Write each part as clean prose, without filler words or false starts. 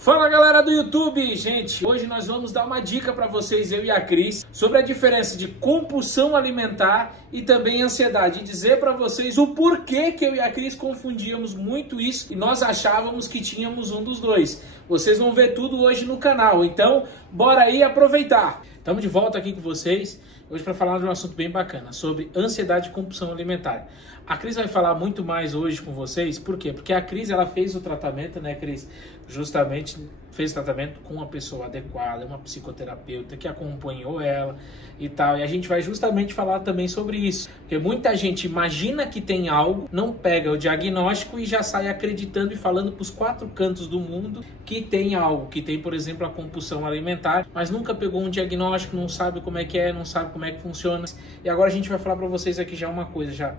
Fala galera do YouTube, gente, hoje nós vamos dar uma dica para vocês, eu e a Cris, sobre a diferença de compulsão alimentar e também ansiedade, e dizer para vocês o porquê que eu e a Cris confundíamos muito isso e nós achávamos que tínhamos um dos dois. Vocês vão ver tudo hoje no canal, então bora aí aproveitar. Estamos de volta aqui com vocês hoje para falar de um assunto bem bacana, sobre ansiedade e compulsão alimentar. A Cris vai falar muito mais hoje com vocês, por quê? Porque a Cris, ela fez o tratamento, né, Cris? Justamente fez o tratamento com uma pessoa adequada, uma psicoterapeuta que acompanhou ela e tal. E a gente vai justamente falar também sobre isso. Porque muita gente imagina que tem algo, não pega o diagnóstico e já sai acreditando e falando para os quatro cantos do mundo que tem algo, que tem, por exemplo, a compulsão alimentar, mas nunca pegou um diagnóstico, não sabe como é que é, não sabe como é que funciona. E agora a gente vai falar para vocês aqui já uma coisa, já.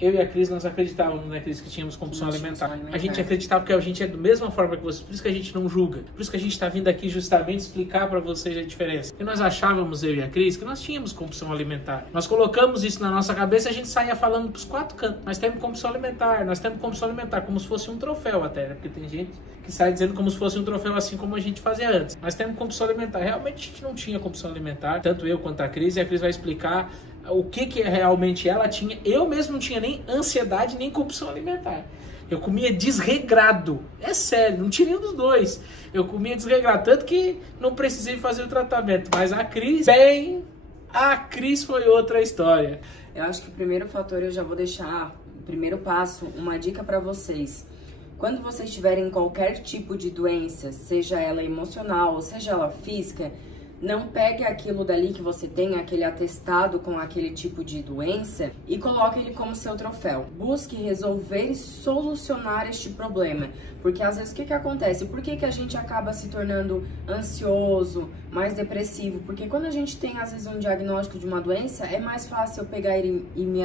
Eu e a Cris, nós acreditávamos, né, Cris, que tínhamos compulsão alimentar. A gente acreditava porque a gente é da mesma forma que vocês, por isso que a gente não julga. Por isso que a gente está vindo aqui justamente explicar para vocês a diferença. E nós achávamos, eu e a Cris, que nós tínhamos compulsão alimentar. Nós colocamos isso na nossa cabeça e a gente saía falando para os quatro cantos. Nós temos compulsão alimentar, nós temos compulsão alimentar, como se fosse um troféu até, né? Porque tem gente que sai dizendo como se fosse um troféu, assim como a gente fazia antes. Nós temos compulsão alimentar. Realmente a gente não tinha compulsão alimentar, tanto eu quanto a Cris, e a Cris vai explicar o que realmente ela tinha. Eu mesmo não tinha nem ansiedade, nem compulsão alimentar. Eu comia desregrado. É sério, não tinha nenhum dos dois. Eu comia desregrado, tanto que não precisei fazer o tratamento. Mas a Cris, a Cris foi outra história. Eu acho que o primeiro fator, eu já vou deixar, o primeiro passo, uma dica para vocês. Quando vocês tiverem qualquer tipo de doença, seja ela emocional ou seja ela física, não pegue aquilo dali que você tem, aquele atestado com aquele tipo de doença, e coloque ele como seu troféu. Busque resolver e solucionar este problema. Porque às vezes o que acontece? Por que a gente acaba se tornando ansioso, mais depressivo? Porque quando a gente tem às vezes um diagnóstico de uma doença, é mais fácil eu pegar e me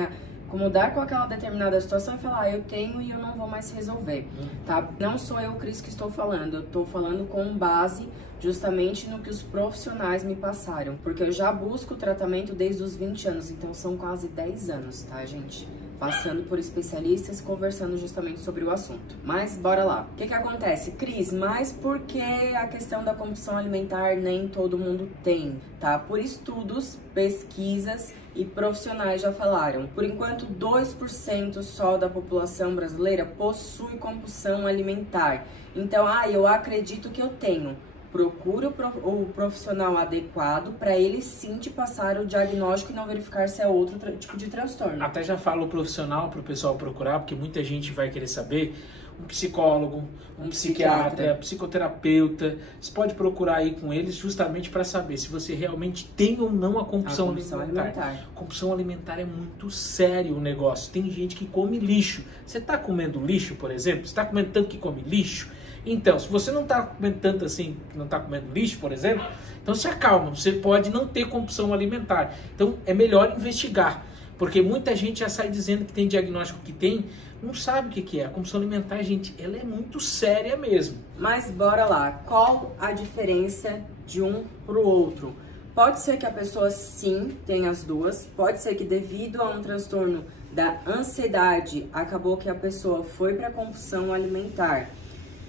acomodar com aquela determinada situação e falar, eu tenho e eu não vou mais resolver, tá? Não sou eu, Cris, que estou falando, eu estou falando com base justamente no que os profissionais me passaram, porque eu já busco tratamento desde os 20 anos, então são quase 10 anos, tá, gente? Passando por especialistas, conversando justamente sobre o assunto. Mas bora lá. O que acontece? Cris, mas por que a questão da compulsão alimentar nem todo mundo tem, tá? Por estudos, pesquisas e profissionais já falaram. Por enquanto, 2% só da população brasileira possui compulsão alimentar. Então, eu acredito que eu tenho. Procure o profissional adequado para ele sim te passar o diagnóstico e não verificar se é outro tipo de transtorno. Até já falo profissional para o pessoal procurar, porque muita gente vai querer saber. Um psicólogo, um psiquiatra, psicoterapeuta. Você pode procurar aí com eles justamente para saber se você realmente tem ou não a compulsão alimentar. Compulsão alimentar é muito sério o negócio. Tem gente que come lixo. Você está comendo lixo, por exemplo? Você está comendo tanto que come lixo? Então, se você não está comendo tanto assim, não está comendo lixo, por exemplo, então se acalma, você pode não ter compulsão alimentar. Então, é melhor investigar, porque muita gente já sai dizendo que tem diagnóstico que tem, não sabe o que é. A compulsão alimentar, gente, ela é muito séria mesmo. Mas bora lá, qual a diferença de um para o outro? Pode ser que a pessoa sim tenha as duas, pode ser que devido a um transtorno da ansiedade, acabou que a pessoa foi para a compulsão alimentar.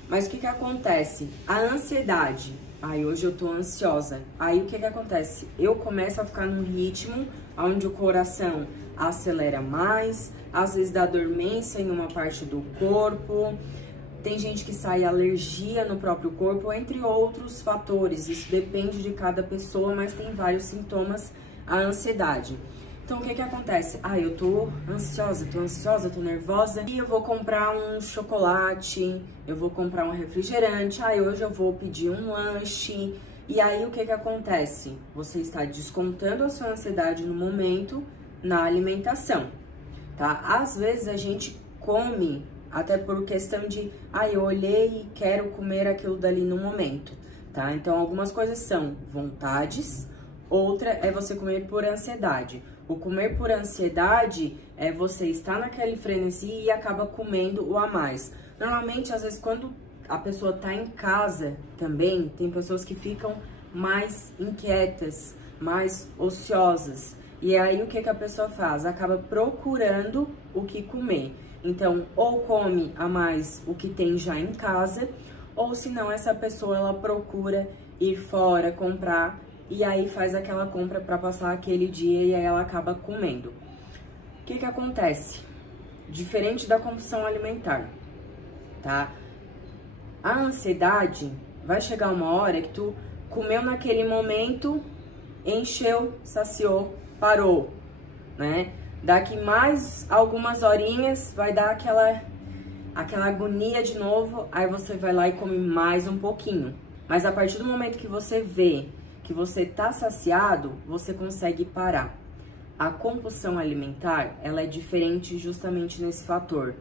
Mas o que acontece? A ansiedade, hoje eu tô ansiosa, aí o que acontece? Eu começo a ficar num ritmo onde o coração acelera mais, às vezes dá dormência em uma parte do corpo, tem gente que sai alergia no próprio corpo, entre outros fatores, isso depende de cada pessoa, mas tem vários sintomas a ansiedade. Então, o que acontece? Eu tô ansiosa, tô nervosa e eu vou comprar um chocolate, eu vou comprar um refrigerante, hoje eu vou pedir um lanche. E aí, o que acontece? Você está descontando a sua ansiedade no momento na alimentação, tá? Às vezes, a gente come até por questão de, eu olhei e quero comer aquilo dali no momento, tá? Então, algumas coisas são vontades, outra é você comer por ansiedade. O comer por ansiedade é você estar naquele frenesi e acaba comendo o a mais. Normalmente, às vezes, quando a pessoa tá em casa também, tem pessoas que ficam mais inquietas, mais ociosas. E aí, o que a pessoa faz? Acaba procurando o que comer. Então, ou come a mais o que tem já em casa, ou se não, essa pessoa ela procura ir fora, comprar, e aí faz aquela compra para passar aquele dia e aí ela acaba comendo. O que acontece? Diferente da compulsão alimentar, tá? A ansiedade vai chegar uma hora que tu comeu naquele momento, encheu, saciou, parou, né? Daqui mais algumas horinhas vai dar aquela agonia de novo, aí você vai lá e come mais um pouquinho. Mas a partir do momento que você vê que você tá saciado, você consegue parar. A compulsão alimentar, ela é diferente justamente nesse fator.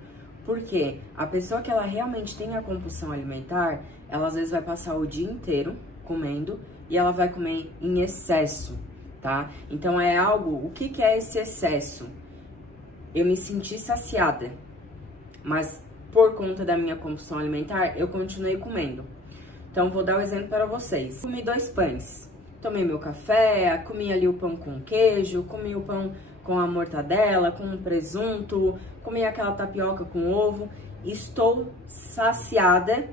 Porque a pessoa que ela realmente tem a compulsão alimentar, ela às vezes vai passar o dia inteiro comendo e ela vai comer em excesso, tá? Então é algo, o que é esse excesso? Eu me senti saciada, mas por conta da minha compulsão alimentar, eu continuei comendo. Então vou dar o exemplo para vocês. Comi 2 pães, tomei meu café, comi ali o pão com queijo, comi o pão com a mortadela, com presunto, comi aquela tapioca com ovo, estou saciada,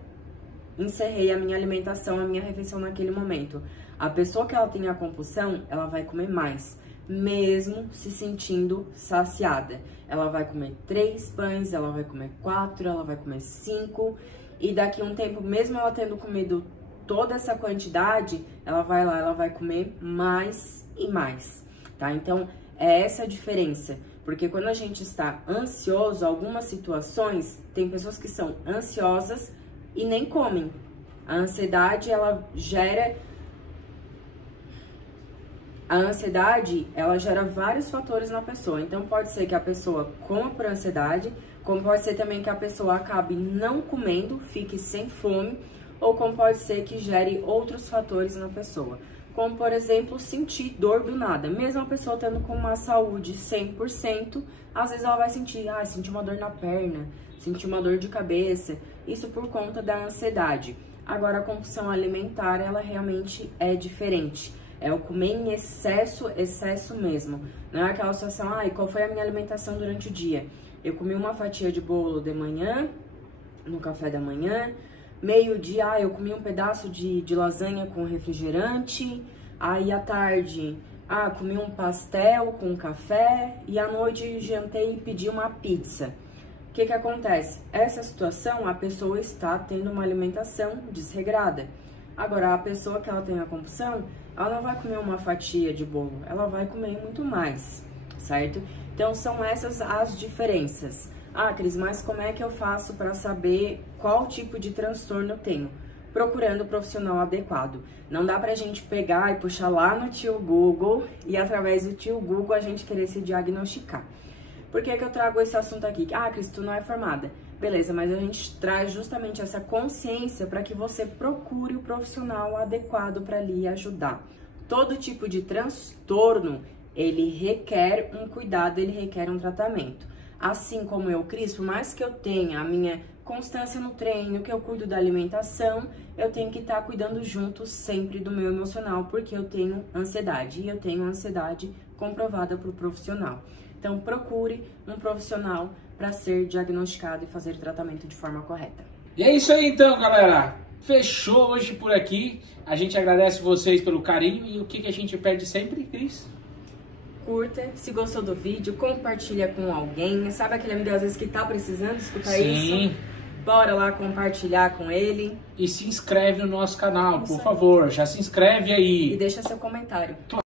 encerrei a minha alimentação, a minha refeição naquele momento. A pessoa que ela tem a compulsão, ela vai comer mais, mesmo se sentindo saciada. Ela vai comer 3 pães, ela vai comer 4, ela vai comer 5, e daqui a um tempo, mesmo ela tendo comido toda essa quantidade, ela vai lá, ela vai comer mais e mais, tá? Então, é essa a diferença, porque quando a gente está ansioso, algumas situações, tem pessoas que são ansiosas e nem comem. A ansiedade, ela gera vários fatores na pessoa. Então, pode ser que a pessoa coma por ansiedade, como pode ser também que a pessoa acabe não comendo, fique sem fome, ou como pode ser que gere outros fatores na pessoa. Como, por exemplo, sentir dor do nada. Mesmo a pessoa tendo com uma saúde 100%, às vezes ela vai sentir uma dor na perna, sentir uma dor de cabeça. Isso por conta da ansiedade. Agora, a compulsão alimentar, ela realmente é diferente. É o comer em excesso, excesso mesmo. Não é aquela situação, qual foi a minha alimentação durante o dia? Eu comi uma fatia de bolo de manhã, no café da manhã. Meio-dia, eu comi um pedaço de lasanha com refrigerante. Aí, à tarde, comi um pastel com café. E à noite, jantei e pedi uma pizza. O que acontece? Essa situação, a pessoa está tendo uma alimentação desregrada. Agora, a pessoa que ela tem a compulsão, ela não vai comer uma fatia de bolo, ela vai comer muito mais, certo? Então, são essas as diferenças. Cris, mas como é que eu faço para saber qual tipo de transtorno eu tenho? Procurando o profissional adequado. Não dá pra gente pegar e puxar lá no tio Google e através do tio Google a gente querer se diagnosticar. Por que eu trago esse assunto aqui? Cris, tu não é formada. Beleza, mas a gente traz justamente essa consciência para que você procure o profissional adequado para lhe ajudar. Todo tipo de transtorno, ele requer um cuidado, ele requer um tratamento. Assim como eu, Cris, por mais que eu tenha a minha constância no treino, que eu cuido da alimentação, eu tenho que estar cuidando junto sempre do meu emocional, porque eu tenho ansiedade, e eu tenho ansiedade comprovada por profissional. Então, procure um profissional para ser diagnosticado e fazer o tratamento de forma correta. E é isso aí então, galera. Fechou hoje por aqui. A gente agradece vocês pelo carinho e o que a gente pede sempre, Cris? Curta, se gostou do vídeo, compartilha com alguém. Sabe aquele amigo às vezes que tá precisando escutar isso? Bora lá compartilhar com ele. E se inscreve no nosso canal, por favor. Já se inscreve aí. E deixa seu comentário.